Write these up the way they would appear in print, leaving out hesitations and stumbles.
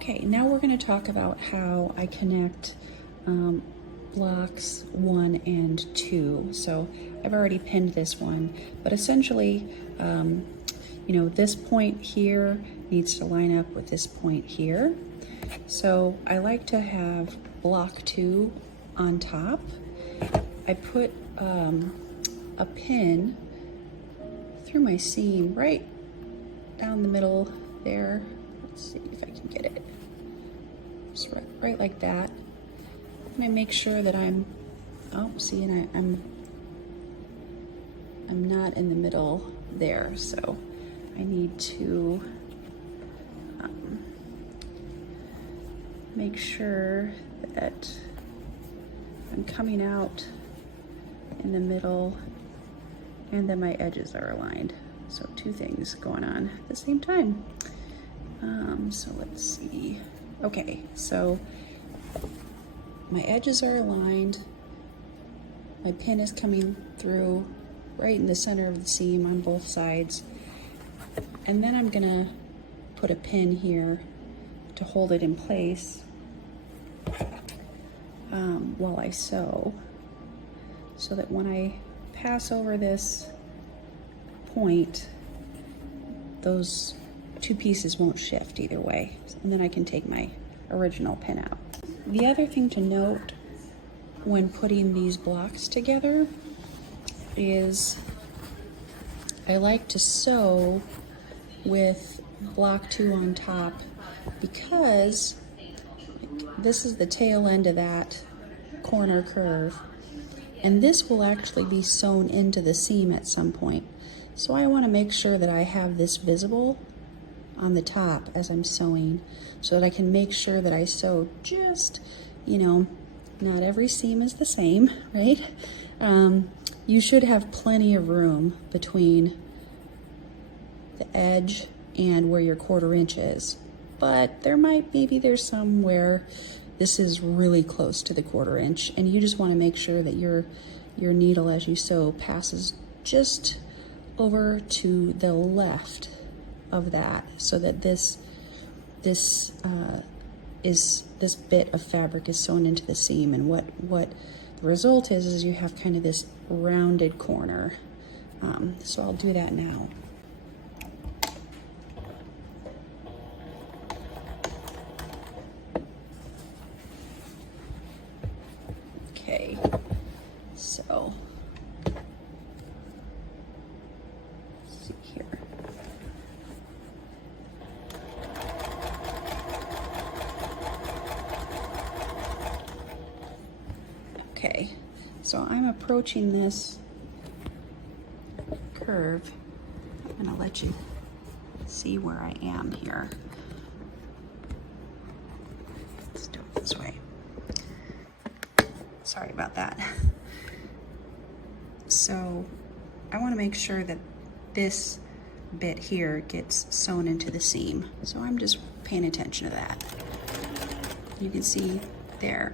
Okay, now we're going to talk about how I connect blocks 1 and 2. So I've already pinned this one, but essentially, you know, this point here needs to line up with this point here. So I like to have block 2 on top. I put a pin through my seam right down the middle there. Let's see if I can get it. Just right like that. And I make sure that I'm not in the middle there, so I need to make sure that I'm coming out in the middle and that my edges are aligned. So two things going on at the same time. So let's see. Okay, so my edges are aligned. My pin is coming through right in the center of the seam on both sides. And then I'm gonna put a pin here to hold it in place while I sew, so that when I pass over this point, those two pieces won't shift either way. And then I can take my original pin out. The other thing to note when putting these blocks together is I like to sew with block 2 on top, because this is the tail end of that corner curve, and this will actually be sewn into the seam at some point. So I want to make sure that I have this visible on the top as I'm sewing, so that I can make sure that I sew just, you know, not every seam is the same, right? You should have plenty of room between the edge and where your 1/4 inch is, but maybe there's some where this is really close to the 1/4 inch, and you just want to make sure that your needle as you sew passes just over to the left of that, so that this bit of fabric is sewn into the seam. And what the result is you have kind of this rounded corner. So I'll do that now. Okay, so let's see here. Okay, so I'm approaching this curve. I'm gonna let you see where I am here. Let's do it this way. Sorry about that. So I want to make sure that this bit here gets sewn into the seam. So I'm just paying attention to that. You can see there,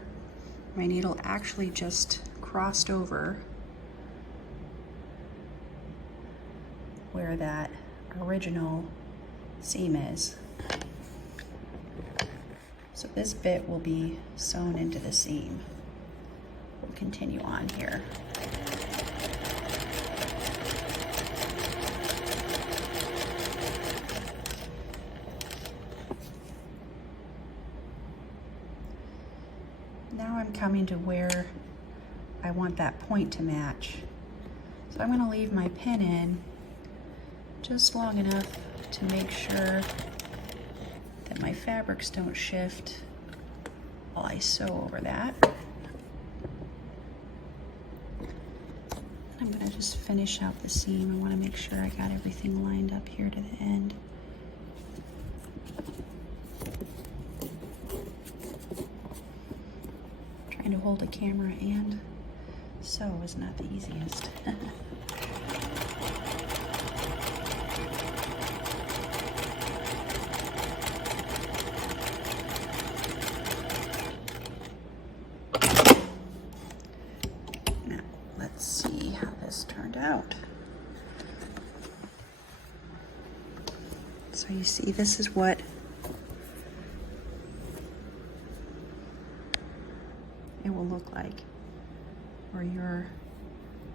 my needle actually just crossed over where that original seam is. So this bit will be sewn into the seam. We'll continue on here. Now I'm coming to where I want that point to match. So I'm going to leave my pin in just long enough to make sure that my fabrics don't shift while I sew over that. I'm going to just finish out the seam. I want to make sure I got everything lined up here to the end. Trying to hold a camera and sew is not the easiest. Let's see how this turned out. So you see, this is what or your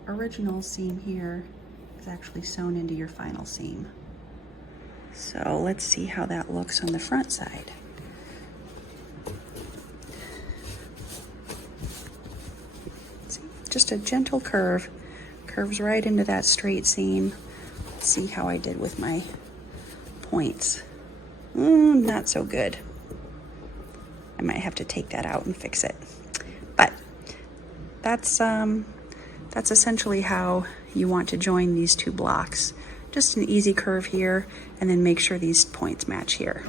original seam here is actually sewn into your final seam. So let's see how that looks on the front side. See, just a gentle curve, curves right into that straight seam. Let's see how I did with my points. Not so good. I might have to take that out and fix it. But that's essentially how you want to join these two blocks. Just an easy curve here, and then make sure these points match here.